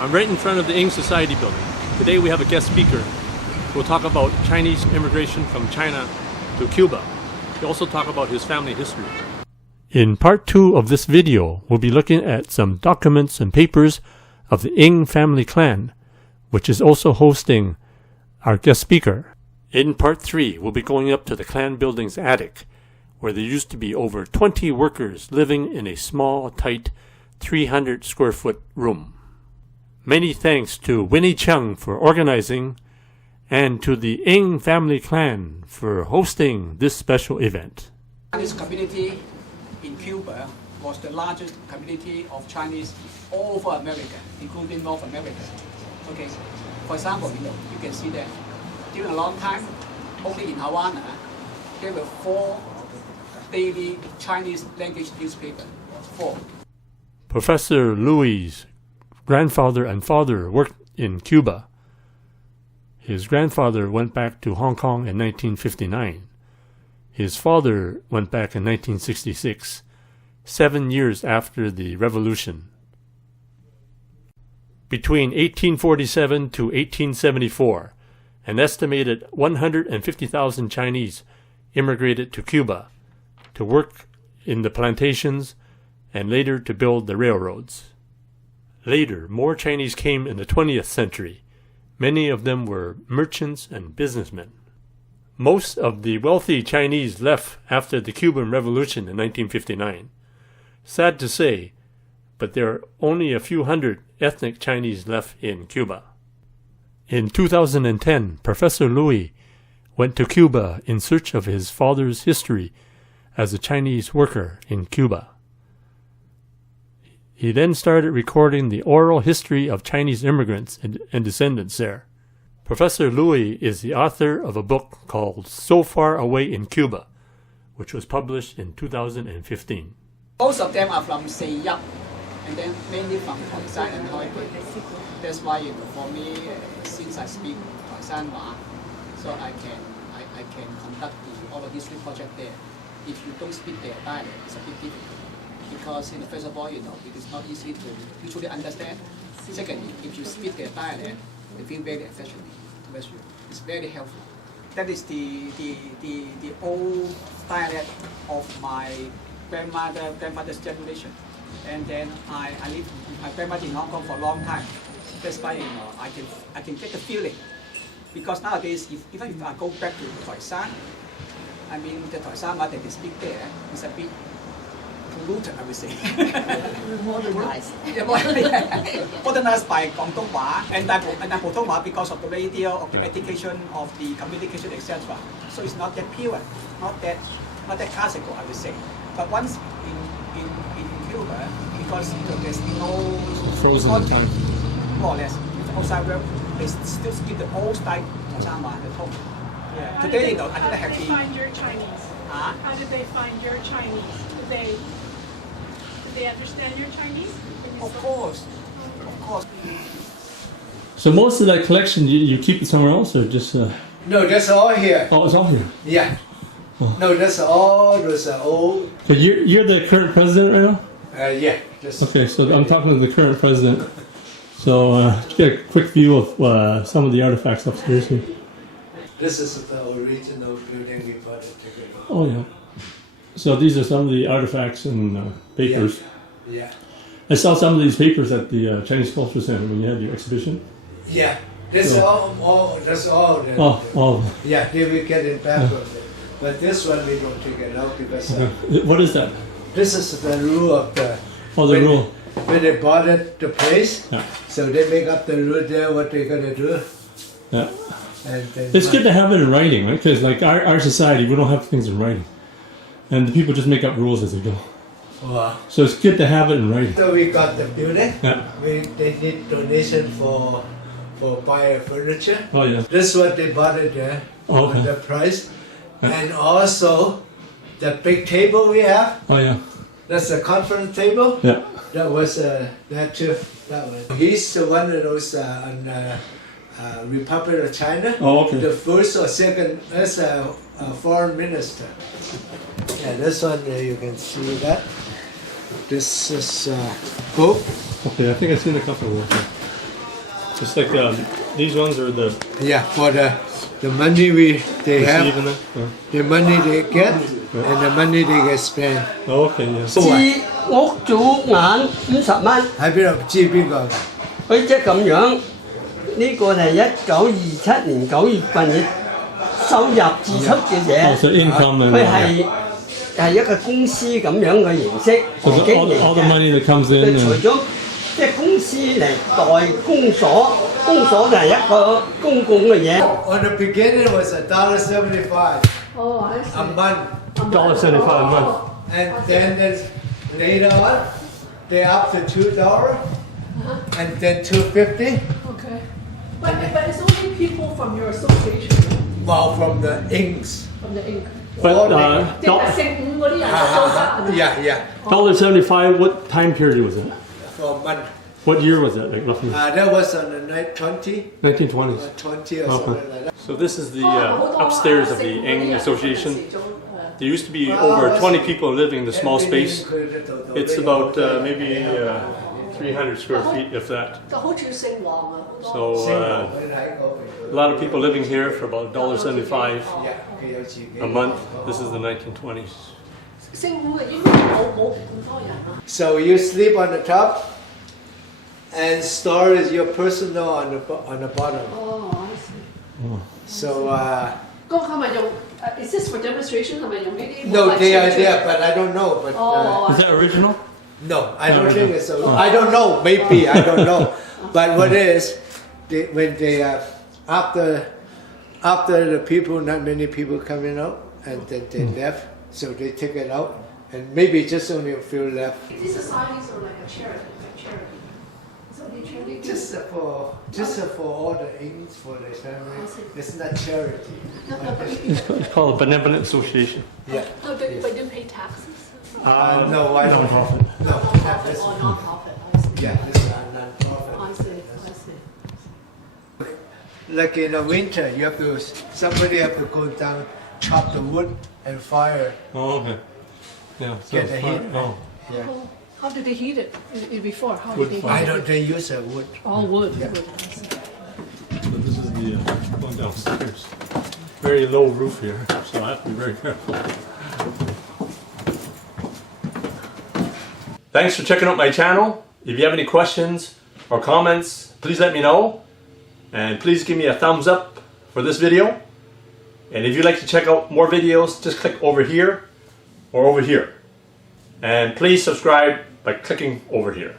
I'm right in front of the Ing Society building. Today we have a guest speaker who will talk about Chinese immigration from China to Cuba. He'll also talk about his family history. In part 2 of this video, we'll be looking at some documents and papers of the Ing family clan, which is also hosting our guest speaker. In part 3, we'll be going up to the clan building's attic, where there used to be over 20 workers living in a small, tight, 300 square foot room. Many thanks to Winnie Chung for organizing and to the Ing family clan for hosting this special event. Chinese community in Cuba was the largest community of Chinese all over America, including North America. Okay, for example, you can see that during a long time, only in Havana, there were 4 daily Chinese language newspapers. 4. Professor Louie's grandfather and father worked in Cuba. His grandfather went back to Hong Kong in 1959. His father went back in 1966, 7 years after the revolution. Between 1847 to 1874, an estimated 150,000 Chinese immigrated to Cuba to work in the plantations and later to build the railroads. Later, more Chinese came in the 20th century. Many of them were merchants and businessmen. Most of the wealthy Chinese left after the Cuban Revolution in 1959. Sad to say, but there are only a few hundred ethnic Chinese left in Cuba. In 2010, Professor Louie went to Cuba in search of his father's history as a Chinese worker in Cuba. He then started recording the oral history of Chinese immigrants and descendants there. Professor Louie is the author of a book called So Far Away in Cuba, which was published in 2015. Most of them are from Sai Yup, and then mainly from Toisan and Hoiping. That's why for me, since I speak Toisan, so I can conduct the oral history project there. If you don't speak their dialect, it's a bit difficult. Because first of all, it is not easy to mutually understand. Secondly, if you speak their dialect, they feel very affectionate towards you. It's very helpful. That is the old dialect of my grandfather's generation. And then I lived with my grandmother in Hong Kong for a long time. That's why I can get the feeling. Because nowadays, even if I go back to Taishan, I mean the Taishan that they speak there is a bit polluted, I would say. Modernized. Modernized by Guangdong and Putong because of the radio, of the education, of the communication, etc. So it's not that pure, not that classical, I would say. But once in Cuba, because there's no Frozen time. More or less, the outside world, they still speak the old style Taishan the tone. Yeah. Today, I didn't have How did they find your Chinese? Huh? How did they find your Chinese? Did they understand your Chinese? Of course. So most of that collection, you keep it somewhere else, or just... No, that's all here. Oh, it's all here. Yeah. No, that's all those old. So you're the current president right now? Yeah. Just Okay, so I'm talking to the current president. So just get a quick view of some of the artifacts upstairs here. This is the original building we put it together. Oh yeah. So these are some of the artifacts and papers. Yeah. I saw some of these papers at the Chinese Cultural Center when you had your exhibition. Yeah. That's So- all. That's all. Oh. Yeah. Here we get it back of it. But this one we don't take it out because What is that? this is the rule of the. Oh, the when- rule. When they bought it, the place, Yeah. so they make up the rule there what they're gonna do. Yeah. And then It's good to have it in writing, right? Because like our society, we don't have things in writing, and the people just make up rules as they go. Wow. So it's good to have it in writing. So we got the building. Yeah. They need donation for buy furniture. Oh yeah. This is what they bought it there. Oh, okay. The price. And also the big table we have. Oh yeah. That's a conference table. Yeah. That was that too. That one. He's one of those on Republic of China. Oh, okay. The first or second as a foreign minister. Yeah, this one you can see that. This is book. Okay, I think I've seen a couple of them. Just like these ones are the Yeah, for the money they have, receiving it. the money they get, and the money they get spent. Oh, okay, yeah. 置屋組眼50蚊，喺邊度知邊個㗎？佢即係咁樣。呢個係1927年9月份嘅收入支出嘅嘢， So income and 佢係一個公司咁樣嘅形式 so 經 all the 營嘅。 money that comes 佢 in. 除咗即係公司嚟代公所，公所就係一個公共嘅嘢。 On the beginning it was $1.75 Oh, I see. a month, $1.75 a month. and then later on they up to $2, and then $2.50. Okay. But it's only people from your association, Well, from the inks. from the ink. But 即係姓伍嗰啲人都得係咪 Yeah, $1.75. What time period was it? for a month. What year was it? Like roughly That was on the night 20 1920s. 20 or something like that. So this is the upstairs of the Eng Association. There used to be over 20 people living in the small space. It's about maybe 300 square feet, if that. 就好似姓黃啊，好多 So a lot of people living here for about $1.75 a month. This is the 1920s. 姓伍嘅應該冇咁多人啊。 So you sleep on the top, and store is your personal on the bottom. 哦，I see。 So 咁係咪用？Is this for demonstration？係咪用呢啲？ no, they are there, but I don't know. But Oh. Is that original? no, I don't think it's so. I don't know. Maybe I don't know. But what is when they after the people, not many people coming out, and then they left, so they take it out, and maybe just only a few left. These societies are like a charity. So they charity. Just for all the aims for the family. It's not charity. It's called a benevolent association. Yeah. No, but you pay taxes? No, I don't. Non-profit. No, not this Or one. non-profit, I see. Yeah, this is non-profit. I see, I see. Like in the winter, somebody have to go down, chop the wood and fire. Oh, okay. Yeah. So Get the it's heat. Oh. Yeah. How did they heat it before? How Wood did they fire. heat I it? don't. They use a wood. All wood. Yeah. Wood, I see. So this is the going downstairs. Very low roof here, so I have to be very careful. Thanks for checking out my channel. If you have any questions or comments, please let me know. And please give me a thumbs up for this video. And if you'd like to check out more videos, just click over here or over here. And please subscribe by clicking over here.